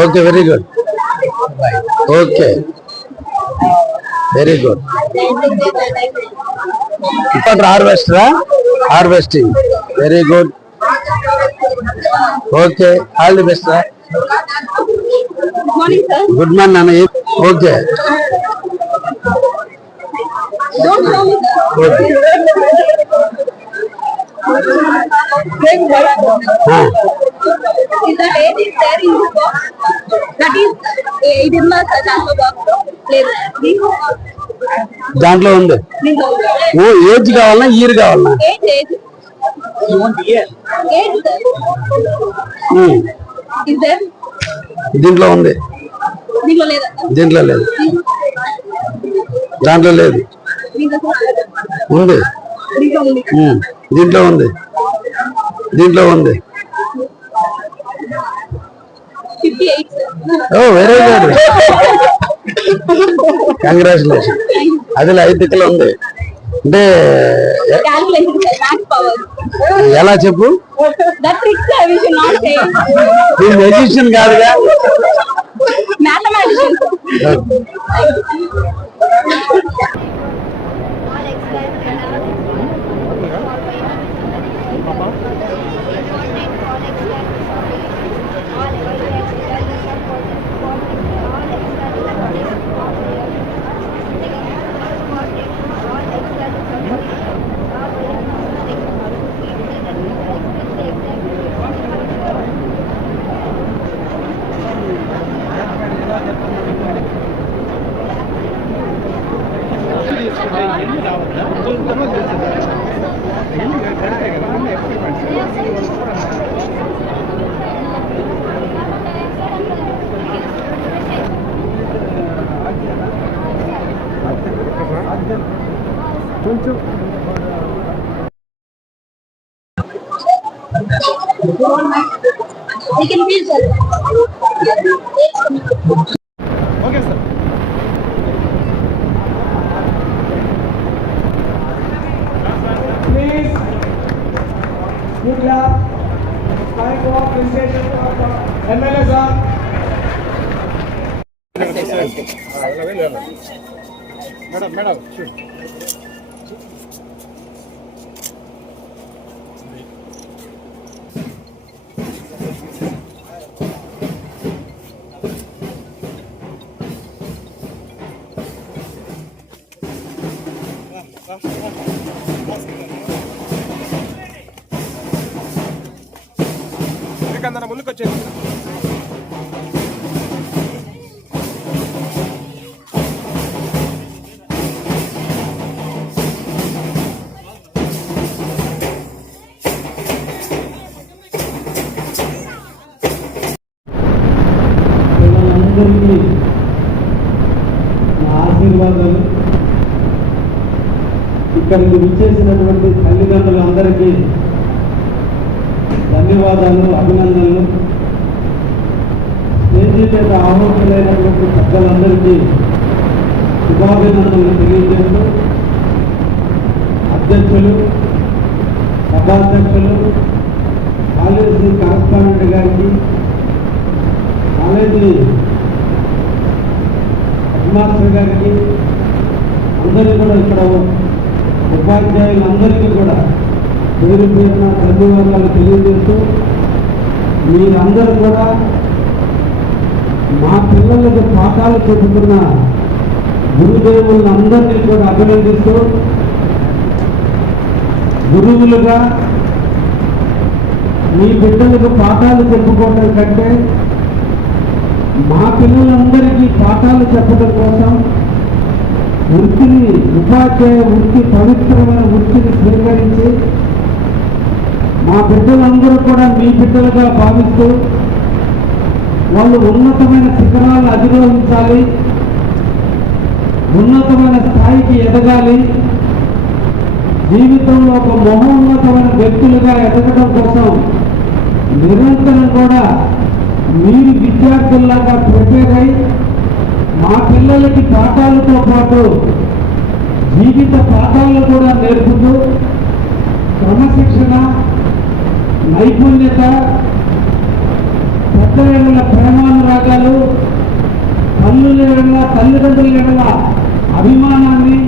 Okay, very good. Okay, very good. Harvesting. Very good. Okay, all the best, sir. Good morning, sir. Good morning, Nana. Okay. Don't show me, sir. Okay. Is that it? Is there in the box? That is, it is not a box. దాంట్లో ఉంది. ఓ age కావాలన్నా year కావాలన్నా? Age. You want year? Age, sir. Is there? దీంట్లో ఉంది. దీంట్లో లేదా? దీంట్లో లేదు. దాంట్లో లేదు. ఉంది. దీంట్లో ఉంది. దీంట్లో ఉంది. 58. ఓ వెరీ గుడ్. కంగ్రాచులేషన్. అది 5 టిక్లు ఉంది అంటే ఎలా చెప్పు? మ్యూజిషియన్ కాదుగా, mathematician. You can feel, sir. Okay, sir. Please, good luck. Thank you for presentation for MLA, sir. Madam, sure. ఎందుకందన ముందుకు వచ్చేది. అందరికీ నా ఆశీర్వాదాలు. ఇక్కడికి విచ్చేసినటువంటి తల్లిదండ్రులందరికీ ధన్యవాదాలు, అభినందనలు. స్టేజీ చేత ఆహ్వానితులైనటువంటి పెద్దలందరికీ శుభాభినందనలు తెలియజేస్తూ అధ్యక్షులు, సభాధ్యక్షులు, కాలేజీ కరస్పాండెంట్ గారికి, కాలేజీ హెడ్ మాస్టర్ గారికి, అందరూ కూడా ఇక్కడ ఉపాధ్యాయులందరికీ కూడా పేరు పేరున ధన్యవాదాలు తెలియజేస్తూ, మీరందరూ కూడా మా పిల్లలకు పాఠాలు చెబుతున్న గురుదేవులందరినీ కూడా అభినందిస్తూ, గురువులుగా మీ బిడ్డలకు పాఠాలు చెప్పుకోవడం కంటే మా పిల్లలందరికీ పాఠాలు చెప్పడం కోసం వృత్తిని, ఉపాధ్యాయ వృత్తి, పవిత్రమైన వృత్తిని స్వీకరించి మా బిడ్డలందరూ కూడా మీ బిడ్డలుగా భావిస్తూ వాళ్ళు ఉన్నతమైన శిఖరాలు అధిరోహించాలి, ఉన్నతమైన స్థాయికి ఎదగాలి, జీవితంలో ఒక మహోన్నతమైన వ్యక్తులుగా ఎదగడం కోసం నిరంతరం కూడా మీరు విద్యార్థుల్లాగా ప్రిపేర్ అయి మా పిల్లలకి పాఠాలతో పాటు జీవిత పాఠాలను కూడా నేర్పుతూ క్రమశిక్షణ, నైపుణ్యత, పెద్దల ఎడల ప్రేమానురాగాలు, తల్లిదండ్రుల ఎడల అభిమానాన్ని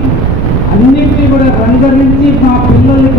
అన్నింటినీ కూడా రంగరించి మా పిల్లలకి